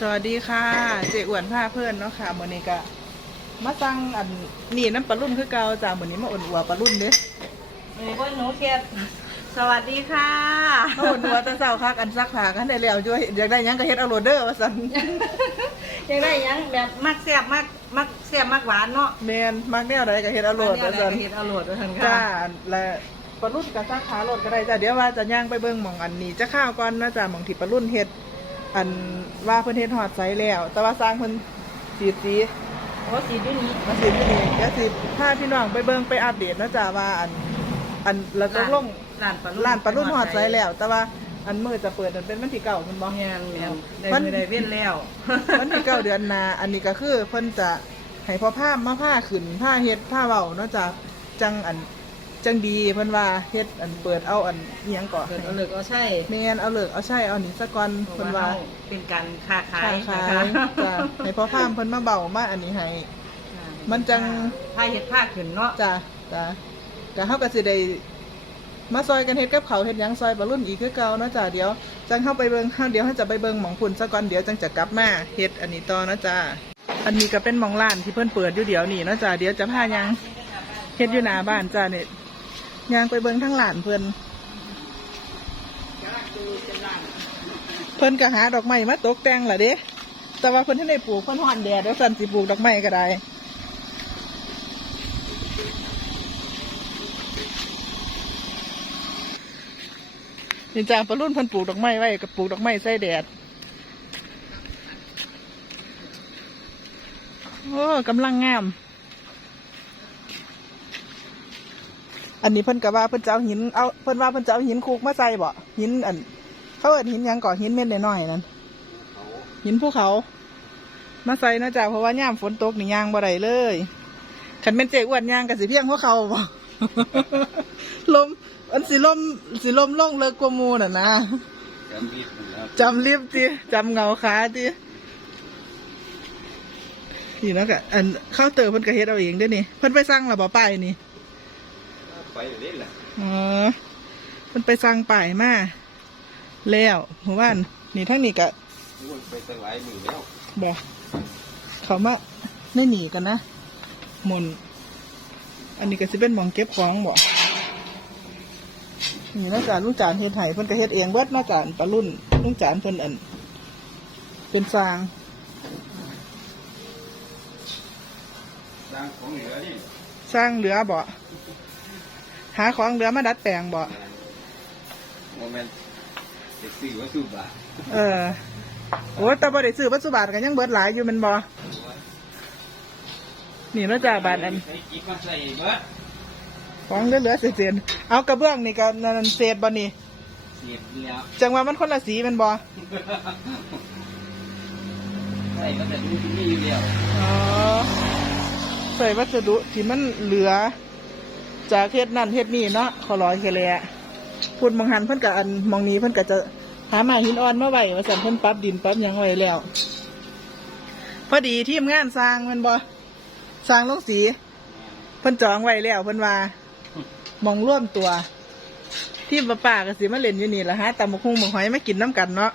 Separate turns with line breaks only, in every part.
สวัสดีค่ะ เจ๊อ้วนผ้าเพื่อนเนาะค่ะมื้อนี้ก็มาสั่งอันนี่น้ำปลารุ่นคือเก่าจ้ามื้อนี้มาอ่อนอัวปลารุ่นเด้
เอ้ยพวกหนูเทียดสวัสดีค่ะ
มาอ่อนอัวแตะเช้าคักอันซักผ้ากันได้แล้วจ้วยอยากได้หยังก็เฮ็ดเอาโลดเด้อว่าซั่น
ยังได้หยังแบบมักแซ่บมักมักแซ่บมักหวานเนาะ
แม่นมักแนวใดก็เฮ็ดเอาโลด
อั
ว่านซั่น
นี้อะไรก็เฮ็ดเอาโหลดว่าซั่น
จ้า
ค่ะ
และปลารุ่นกับซักขาโลดก็ได้จ้าเดี๋ยวว่าจะย่างไปเบิ่งหม่องอันนี้จะข้าวก่อนนะจ้าหม่องที่ปลารุ่นเฮ็ด อันว่าเพิ่นเฮ็ดฮอดไสแล้ว แต่ว่าสร้างเพิ่นสีดสี
โอ้สีดูนี้
มาสิที่นี่ก็สิพาพี่น้องไปเบิ่งไปอัปเดตเนาะจ้าว่าอันอันเราจะลง
ร้านปลารุ่น
ร้านปลารุ่นหอดไซแล้ว แต่ว่าอันมือจะเปิดอันเป็นวันที่เก่ามันบ่
แม่นแม่นได้
มัน
มือได้เว้นแล้ว
วันที่เก้าเดือนหนาอันนี้ก็คือเพิ่นจะให้พ่อผ้ามาผ้าขึ้นผ้าเฮ็ดผ้าเว้าเนาะจ้าจังอัน จังดีเพิ่นว่าเฮ็ดอันเปิดเอาอันเอียงก่อน
เกิดเอาเลิกเอาใช่
แม่นเอาเลิกเอาใช่เอานี่ซะก่อน
เพราะ
เพิ่น
ว่า
ว่า
เฮาเป็นการค้าขาย
ค้าขาย
นะคะ
จ้าให้พ่อผ้าเพิ่นมาเบามาอันนี้ให้ มันจัง
ผ้าเฮ็ดผ้าขึ้นเนาะ
จ้าจ้าก็เฮาก็สิได้มาซอยกันเฮ็ดกับเขาวเฮ็ดหยังซอยบรรุ่นอีกคือเก่าเนาะจ้าเดี๋ยวจังเข้าไปเบิ่งเฮาเดี๋ยวเฮาจะไปเบิ่งหมองพุ่นซะก่อนเดี๋ยวจังจะกลับมาเฮ็ดอันนี้ต่อเนาะจ้าอันนี้ก็เป็นหมองร้านที่เพิ่นเปิดอยู่เดี๋ยวนี้เนาะจ้าเดี๋ยวจะพายังเฮ็ดอยู่หน้าบ้านจ้าเนี่ย ยางไปเบิ่งทั้งร้านเพิ่อนเพิ่อนก็หาดอกไม้มาตกแต่งล่ะเด้แต่ว่าเพิ่อนทันได้ปลูกเพิ่อนฮ้อนแดดแล้วสันสิปลูกดอกไม้ก็ได้นี่จ้าปลารุ่นเพันปลูกดอกไม้ไว้กับปลูกดอกไม้ใส่แดด โอ้กำลังงาม อันนี้เพิ่นกะว่าเพิ่นจะเอาหินเอาเพิ่นว่าเพิ่นจะเอาหินคูกมาใส่บ่หินอัน เขาเอิ้นหินหยังก่อหินเม็ดน้อยๆนั่นหินภูเขา มาใส่นะจ๊ะเพราะว่าย่ามฝนตกนี่ย่างบ่ได้เลยขันเป็นเจ๊อ้วนย่างกับสิเพียงพวกเขาบ่ลมอันสิลมสิลมล่องเลิกกว่าหมูน่ะนะ
จำผิดนะครับ
จำลิฟต์จิจำเงาขาจินี่เนาะกะอันเข้าเตอร์เพิ่นก็เฮ็ดเอาเองเด้วยนี่เพิ่นไปสั่งแล้วบ่ป้ายนี่
ไป เล่นแหละ
อ๋อเพิ่นไปสั่งป้ายมาแล้วเมื่อวานนี่ทั้งนี้ก็
วนไปตั้งหลายมือแล้ว
บ่เขามาในหนีกันนะหมนอันนี้ก็สิเป็นหมองเก็บของบ่นี่เนาะจานลุงจานเฮ็ดไห้เพิ่นก็เฮ็ดเองเบิดเนาะจานปลารุ่นลุงจานเพิ่นอัน เป็นสร้าง
สร้างของเหลือนี่
สร้างเหลือบ่ หาของเหลือมาดัดแปลงบ่
โมเมนต์เด็กสี่ว่าสูบบาท
เออโอ้แต่บ่ได้ซื้อปัจจุบันกันยังเบิดหลายอยู่แมันบ่นี่เนาะจ้าบานอัน
ใส่กิ๊กมาใส่เบิด
ของเหลือๆเศษๆเอากระเบื้องนี่ก็นั่นเศษบ่นี่
เสียบแล้ว
จังว่ามันคนละสีแมันบ่
ใส่ก็แต่ดูที่นี่อยู่แล้ว
อ๋อใส่วัสดุที่มันเหลือ จากเฮ็ดนั่นเฮ็ดนี่เนาะขอร้อยแค่แหละพูดมองหันเพิ่นกับอันมองนี้เพิ่นก็จะหาม้หินอ่อนมาไว้ว่าซั่นเพิ่นปรับดินปรับยังไว้แล้ว พอดีทีมงานสร้างมันบ่สร้างลงสีเพิ่นจองไว้แล้วเพิ่นว่ามองร่วมตัว ทีมป้าป้าก็สิมาเล่นอยู่นี่ล่ะฮะตำบักหุ่งบักหอยมากินน้ำกันเนาะ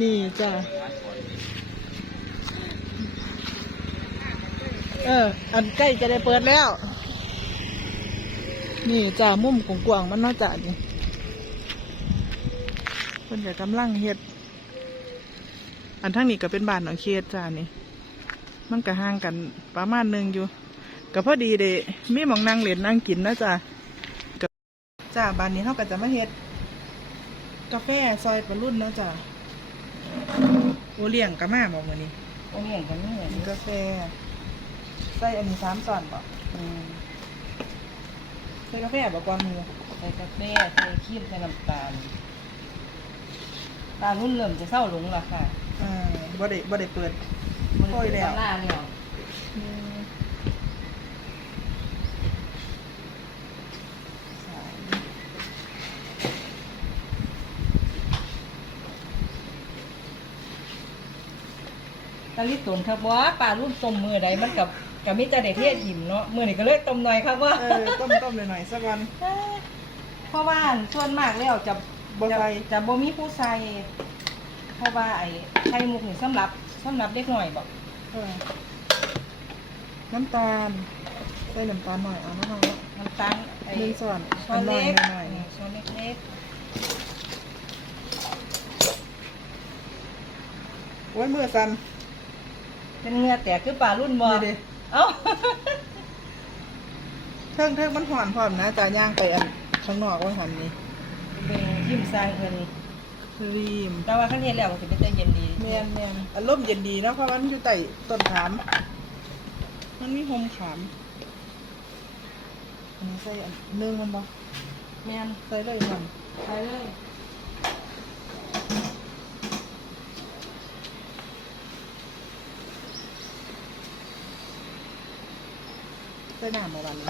นี่จ้า เออ อันใกล้จะได้เปิดแล้ว นี่จ้ามุมกว้างๆมันเนาะจ้านี่เพิ่นจะกำลังเฮ็ด อันทั้งนี้ก็เป็นบ้านของเขตจ้านี่ มันก็ห่างกันประมาณหนึ่งอยู่ก็พอดีเดะมีหมองนั่งเล่นนั่งกินนะจ้าก็จ้าบ้านนี้เขาก็จะมาเฮ็ด กาแฟซอยปลารุ่นเนาะจ้าโอเลี้ยงกะมาบอกมือนี้
โอ้ยอย่างกันนี่
มีกาแฟ ใส่อันนี้สามส่อนบ่
อืม
ใส่กาแฟบ่ก่อนหมู
ใส่กาแฟใส่ครีมใส่น้ำตาลตารุ่นเริ่มจะเศร้าหลงและค่ะ
อ่าบ่ได้บ่ได้เปิด
มัน
โอ้ยแล้ว
ล่าแล้ว
อืมสาย
ตาลิตนครับว่าปลารุ่นต้มมือใดมันกับ กับมิตรเด็กเทศหิมเนาะมือนี่ก็เลยต้มหน่อยครับว่า
เออต้มต้มหน่อยๆสักวัน
เพราะว่าส่วนมากแล้วจะ
บ่ใส่
จะจะบ่มีผู้ใส่เพราะว่าไอ้ไข่มุกนี่สำหรับสำหรับเด็กหน่อยบอก
เออน้ำตาลใส่น้ำตาลหน่อยเอาน้ำมัน
น้ำตาลไอ้
หนึ่งส่วน
ช้อนเล็ก
หน่อย
อืมช้อนเล็ก
โอ้ยมือสั่น
ๆเป็นเหงือแตกคือปลารุ่นบ่
นี่ดิ
เอ้า
เทิงเทิงมันหอนพร้อมนะจ่าย่างไปอันข้างนอกว่าหันนี่
เป็นทิมสร้างเพิ่น
ครีม
แต่ว่าคันเฮ็ดแล้วมันสิเป็นใจเย็นดี
แมนแมนอารมณ์เย็นดีเนาะเพราะว่ามันอยู่ใต้ต้นขาม มันมีโฮมขามอันนี้ใส่อันหนึ่งมันบ่
แม่น
ใส่เลยมัน
ไปเลย
ใส่น้ำมาวันนี้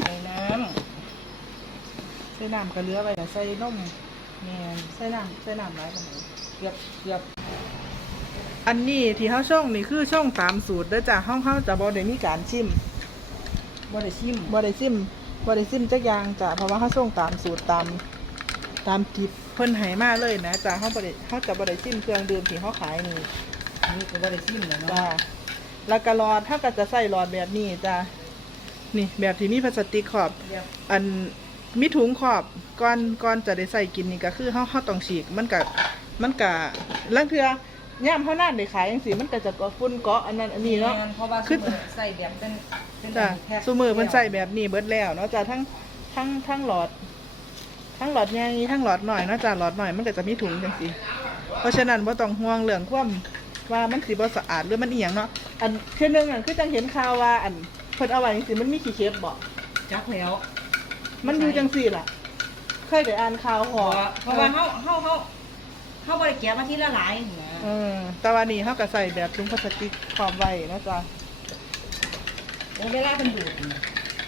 ใส่น้
ใส่น้ำก็เหลือไว้แต่ใส่นมำ
แม่น
ใส่น้ำใส่น้ำหลายปานไหน
เกือบเกือบ
อันนี้ที่เขาช่องนี่คือช่องตามสูตรเด้อจ้ะห้องเขาจะบ่ได้มีการชิม
บ่ได้ชิม
บ่ได้ซิมบ่ได้ซิมจักอย่างจ้ะเพราะว่าเขาส่งตามสูตรตามตามกิบเพิ่นให้มาเลยนะจ้ะเขาบ่ได้เขาจะบ่ได้ซิมเครื่องดื่มที่เขาขายนี่
นี่ก็บ่ได้ชิมแล้ว
จ้ะ
เนาะ
แล้วก็หลอดถ้าก็จะใส่หลอดแบบนี้จ้ะ นี่แบบที่มีพลาสติกขอบ
เดี๋ยว
อันมีถุงขอบก่อนก่อนจะได้ใส่กินนี่ก็คือเฮาเฮาต้องฉีกมันก็มันก็ลังเทื่อย่ามเฮานานได้ขายจังซี่มันก็จะเกาะฝุ่นเกาะอันนั้นอันนี้เนาะ
แม่เพราะว่า
คื
คืออใส่แบบเป็นเป็น
จ้ะ
แพ็ค
ซูมือเพิ่นใส่แบบนี้เบิดแล้วเนาะจ้ะทั้งทั้งทั้งหลอด ทั้งหลอดใหญ่ทั้งหลอดหน่อยเนาะจ้ะหลอดหน่อยมันก็จะมีถุงจังซี่เพราะฉะนั้นบ่ต้องห่วงเรื่องความว่ามันสิบ่สะอาดหรือมันอีหยังเนาะอันเทื่อนึงอันคือจังเห็นข่าวว่าอัน เพิ่นเอาไว้จังซี่มันมีขี้เข็บบ่
จักแล้ว
มันอยู่จังซี่ล่ะ เคยได้อ่านข่าวห
เพ
อ
ราะว่าเพราะว่าเฮาเฮาเฮาเฮาบ่ได้แกะมาทีละหลายนะ
เออแต่ว่านี่เฮาก็ใส่แบบถุงพลาสติกครอบไว้เนาะจ้ะ
โอ้เวลาเป็นดูดน่ะ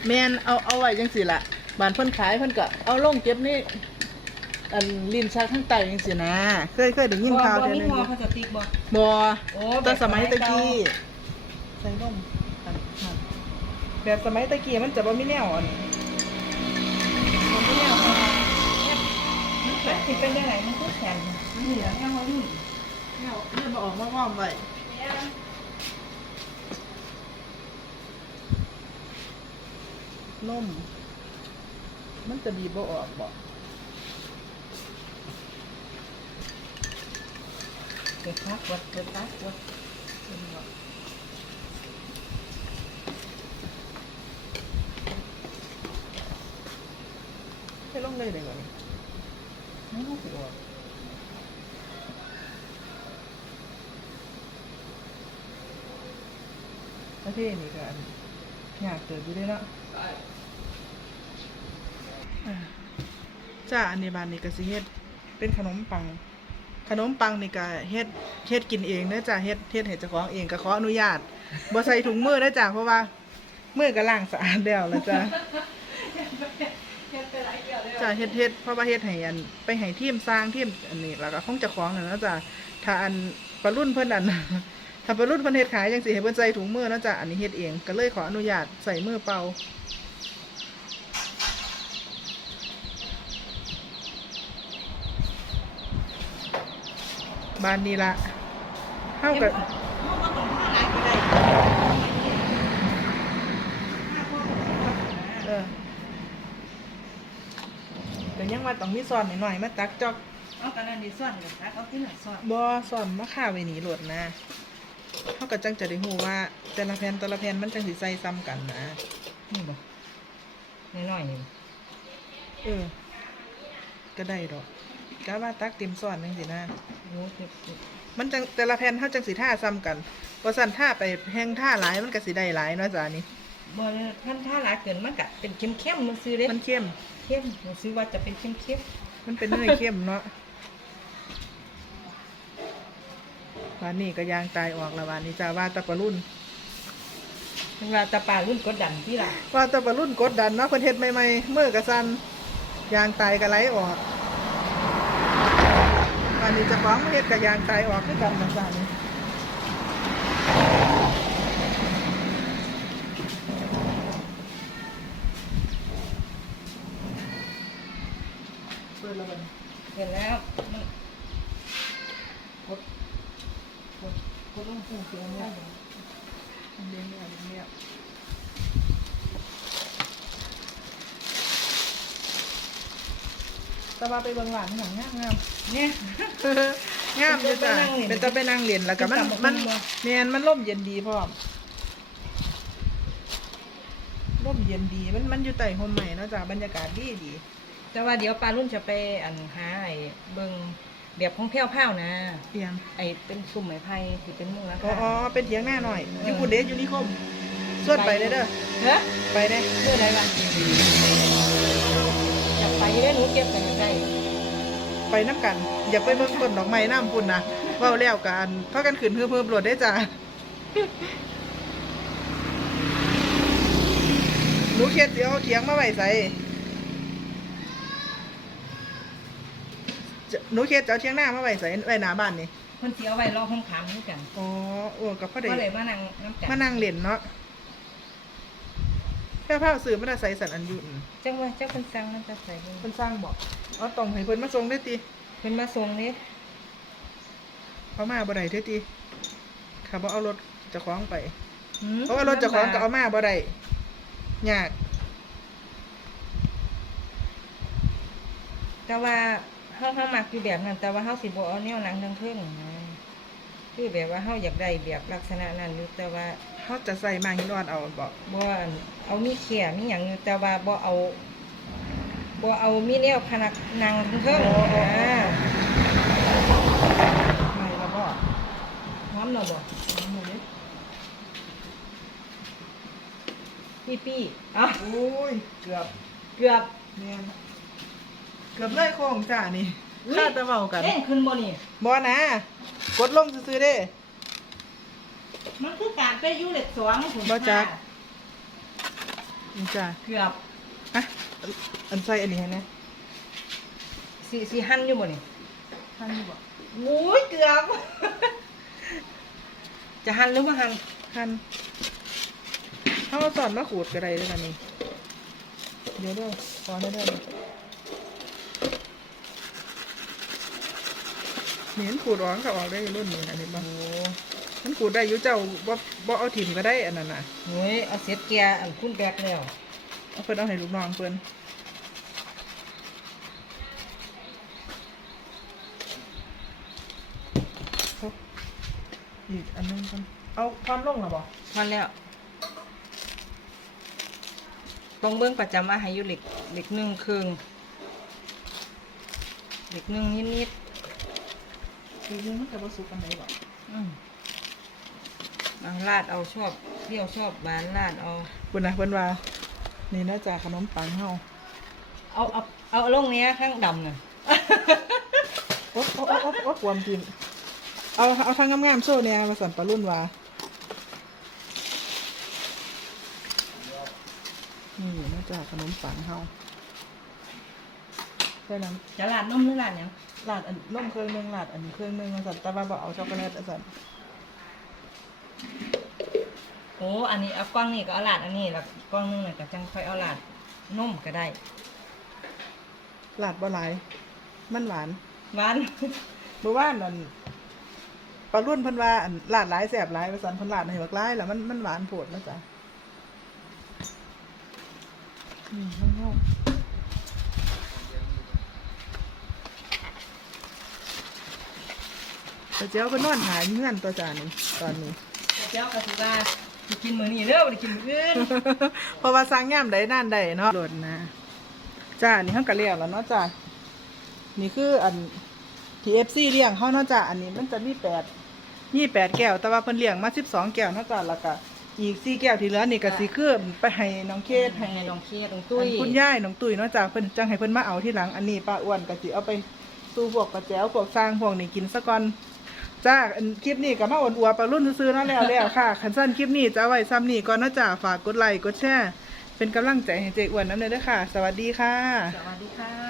แม่นเอาเอาไว้จังซี่ล่ะบ้านเพิ่นขายเพิ่นก็เอาลงเก็บนี่อันลิ้นชักข้างใต้จังซี่นะเคยเคยได้ยินข่าว
บ่
เทื่อ
มี
นึง
หัวพลาสติกบ่
บ่
โอ้
แต่สมัยตะกี้
แบบ
ใส่นมอันนั้น แบบสมัยตะกี้มันจะบ่มีแนวอันนี้มันมีแนวอ่า
มันสิเป็นยังไงมันคือแข็งมันเหลืองยังบ่รุ่น
แนวเลื่อนมาออกมาอ้อมไว้นมมันจะบีบบ่ออกบ่
เกิดคักวัดเกิดคักวัด
ให้ ลงเลยได้ก่อนไม่ต้สิออกประเทศนี่ก็อยากเกิดอยู่ด้วยเนาะจ้าอันนี้บานนี่ก็สิเฮ็ดเป็นขนมปัง ขนมปังนี่ก็เฮ็ดเฮ็ดกินเองเด้อจ้าเฮ็ดเฮ็ดให้เจ้าของเองก็ขออนุญาตบ่ใส่ถุงมือเด้อจ้าเพราะว่ามือก็ล้างสะอาดแล้วล้วจ้า จ้ะเฮ็ดเฮ็ดเพราะว่าเฮ็ดให้อันไปให้ทีมสร้างทีมอันนี้แล้วก็คงเจะของนั่นนะจ้ะถ้าอันปลารุ่นเพิ่นอัน ถ้าปลารุ่นเพิ่นเฮ็ดขายจังซี่ให้เพิ่นใส่ถุงมือนะจ้ะอันนี้เฮ็ดเองก็เลยขออนุญาตใส่มือเป่าบานนี้ละเฮากับ
เฮาบ่ต้องหาหลายก็ได้
เออแต่ยัง ว่าต้องมีซอนหน่อยๆมาตักจอก
เอากันนั่นดิส่วนกันตักเอาที่หลังส่วน
บอสอนมะข่าไว้หนีโหลดนะเขาก็จังจะได้หูว่า แต่ละแผ่นแต่ละแผ่นมันจังสิใส่ซ้ำกันนะ
นี่บ่น้อยๆนี่
เออ ก็ได้ดอกก็ว่าตักเต็มซ้อนจังสินะ
โอ้เจ็บ
มันจังแต่ละแผ่นเขาจังสิท่าซ้ำกันพอสั่นท่าไปแห้งท่าหลายมันก็สิได้หลายเนาะจ้านี่
บ่เนี่ยท่านถ้าหลายเกินมันก็เป็นเข้มๆมันซื้อเด้
มันเข้ม
เข้มมันซื้อว่าจะเป็นเข้ม
มันเป็นเนยเข้มเนาะวานนี้ก็ยางตายออกแล้ววานนี้จ้าว่าแตะปะรุ่น
ๆเวลาตะปารุ่นกดดันที่ล่ะ
ว่าแตะปะรุ่นกดดันเนาะเพิ่นเฮ็ดใหม่ๆมือกระสันยางตายก็ไหลออกอันนี้เจะฟ้าของมาเฮ็ดกับยางตายออกด้วยกันนะจ๊ะนี่ เปิดแล้วบัดนี้
เห็นแล้วมันกดกดกดลงปุ่มเสียงเนี่ย
เลี้ยงเนี่ยเลี้ยงเนี่ยแต่ว่าไปเบิ่งหลานหนังงามงาม
เนี่ย
งามอยู่จ้ะ
เป็
นตา
ตา
ไป
ไป
นั่
นั่
ง
ง
เรียนแล้วก็มัน
เป็น
มันเนียนมันร่มเย็นดีพร้อมร่มเย็นดีมันมันอยู่ใต้ห่มใหม่นาะจ้ะบรรยากาศดีดี
แต่ว่าเดี๋ยวปลารุ่นจะไปอันหาไอ้เบิ่งแบบของแพ้วพ้าวนะ
เพียง
ไอ้เป็นซุ่มไม้ไผ่ที่เป็นมุงรา
อ๋อ
คา
อ๋อเป็นเถียงหน้าหน่อยอยู่คุณเดชอยู่นิคมส่วนไปเด้อเด้อ
เฮ้ย
ไปเด้อ
เพื่ออะไรบ้างอยากไปได้หนูเก็บกันยังไง
ไปน้ำกัน อยากไปเบิ่งต้นดอกไม้น้ำพุ่นนะเว้าแล้วกันพากันขึ้นเพิ่มเพิ่มโหลดได้อจ้ะหนูเขียนสิเอาเถียงมาไว้ใส่จะ หนูเขียนจะเอาเถียงหน้ามาไว้ใส่ไว้หน้าบ้านนี่
เพิ่นสิเอาไว้รอห้องขามนี่กัน
อ๋อโอ้กับพ่อเด็
ก็เลยมานั่งน้ำกัน
มานั่งเล่นเนาะแค่ผ้าสื่อมาได้ใส่สันอันอยุ่น
จังว่าเจ้าเพิ่นสั่งมันจะใส่เพิ่น
เพิ่นสร้างบอกเอาตรงให้เพิ่นมาส่งได้อติ
เพิ่นมาส่งนี่
เขามาบ่ได้เด้อติค่ะบ่เอารถเจะคล้าของไป
หืม
เพราะว่ารถเจะคล้าของก็เอามาบ่ได้ยาก
แต่ว่า เฮาเฮามักอยู่แบบนั้น แต่ว่าเฮาสิบ่เอาแนวหนังทั้งเทิงนะคือแบบว่าเฮาอยากได้แบบลักษณะนั้นอยู่แต่ว่า
เขาจะใส่มาหินอ่อนเอาบอก
บ่อันเอามีเขียมีหยังอยู่แต่ว่าบ่เอาบ่เอามีแนวพนักนางทั้งเทิงนะ
ไม่ละบ่
หอมเนาะบ่
หมูนี่
ปี้ปี้อะ
โอ้ยเกือบ
เกือบ
แม่น เกือบเลยโค้งจ้านี่ค่าแตะเว้ากัน
เด้งขึ้นบ่นี่
บ่นะ กดลงซื่อๆเด้
มันคือการไปอยู่เลขสองคุณ
บ่จัก
ค่ะ
นี่จ้า
เกือบ
อะอันใส่อันนี้ให้นะ
สิสิหั่นอยู่บ่นี่
ท่านนี่บ่
โอ้ยเกือบ จะหั่นหรือบ่หั่น
ท่านเขาเอาสอนมาขูดก็ได้เด้วยกันนี่เดี๋ยวเด้อขอได้เด้อ นี่มันขูดออกก็ออกได้รุ่นนี้อันนี้บ่
โอ้
มันขูดได้อยู่เจ้าบ่บ่เอาถิ่มก็ได้อันนั้นน่ะ
โอ้ยเอาเสร็จแก่อันคุณแบกแล้ว
เอาเพิ่นเอาให้ลูกน้องเพิ่นโอ้อีกอันนึงกันเอาพอนลงหรอบ่
พอแล้วต้องเบิ่งประจำว่าให้อยู่เหล็กเหล็กหนึ่งครึ่งเหล็กหนึ่งนิด
อี กนึงมันจะบ่สุกกันไหนบ่
ๆอืมเอาลาดเอาชอบเปรี้ยวชอบหวานลาดเอา
เพิ่นนะเพิ่นว่า นี่น่าจะขนมปังเฮา
เอาเอาเอาลงเนี้ยข้างดำน่ะ
โอ๊ะโอ๊ะโอ๊ะโอ๊ะโอ๊ะความกิน เอาเอาทางงามๆโซ่เนี่ยมาสั่นปลารุ่นว่านี่น่าจะขนมปังเฮาใช่นั้น
จะลาดนมหรือลาดหยัง
ลาดอันนมเครื่องหนึงลาดอันเครื่องหนึงมาสั่นแต่ว่าบ่เอาช็อกโกแลตมาสั่น
โอ้อันนี้เอากล้องนี่ก็เอาลาดอันนี้แล้วกล้องนึงน่ะก็จังค่อยเอาลาดนมก็ได้
ลาดบ่หลายมันหวาน
หวาน
เมื่อวานนั่นปลารุ่นเพิ่นว่าอันลาดหลายแสบหลายว่าสั่นเพิ่นลาดให้บักหลายแล้วมันมันหวานโพดนะจ๊ะนี่มันเฮา แต่เจ้าก็นอนหาอยู่เงื่อนตัวจานี่ตอนนี้
เจ้าก็สิว่าสิกินมื้อนี้เด้อบ่ได้กินมื้ออื่น
เพราะว่าสร้างย่ามใดนั่นใดเนาะโดดนะจ้านี่ห้องกะเลี้ยงแล้วเนาะจ้านี่คืออัน TFC เลี้ยงเขาเนาะจ้าอันนี้มันจะมีแปดมีแปดแก้ว แต่ว่าเพิ่นเลี้ยงมาสิบสองแก้วเนาะจ้าแล้วก็อีกสี่แก้วที่เหลือนี่ก็สิคือไปให้น้องเคสให้
ให้น้องเคสน้องตุ้ย
คุณย่ายน้องตุ้ยเนาะจ้าเพิ่นจังให้เพิ่นมาเอาที่หลังอันนี้ป้าอ้วนก็สิเอาไปสู่พวกกระแจวพวกสร้างพวกนี่กินซะก่อน จ้าอันคลิปนี้ก็มาอวนอัวปลารุ่นซื้อๆเนาะแล้วแล้วค่ะคันสั้นคลิปนี้จะเอาไว้ซ้ำนี่ก่อนนะจ้าฝากกดไลค์กดแชร์เป็นกำลังใจให้เจ๊อ้วนน้ำเลยด้วยค่ะ สวัสดีค่ะ
สวัสดีค่ะ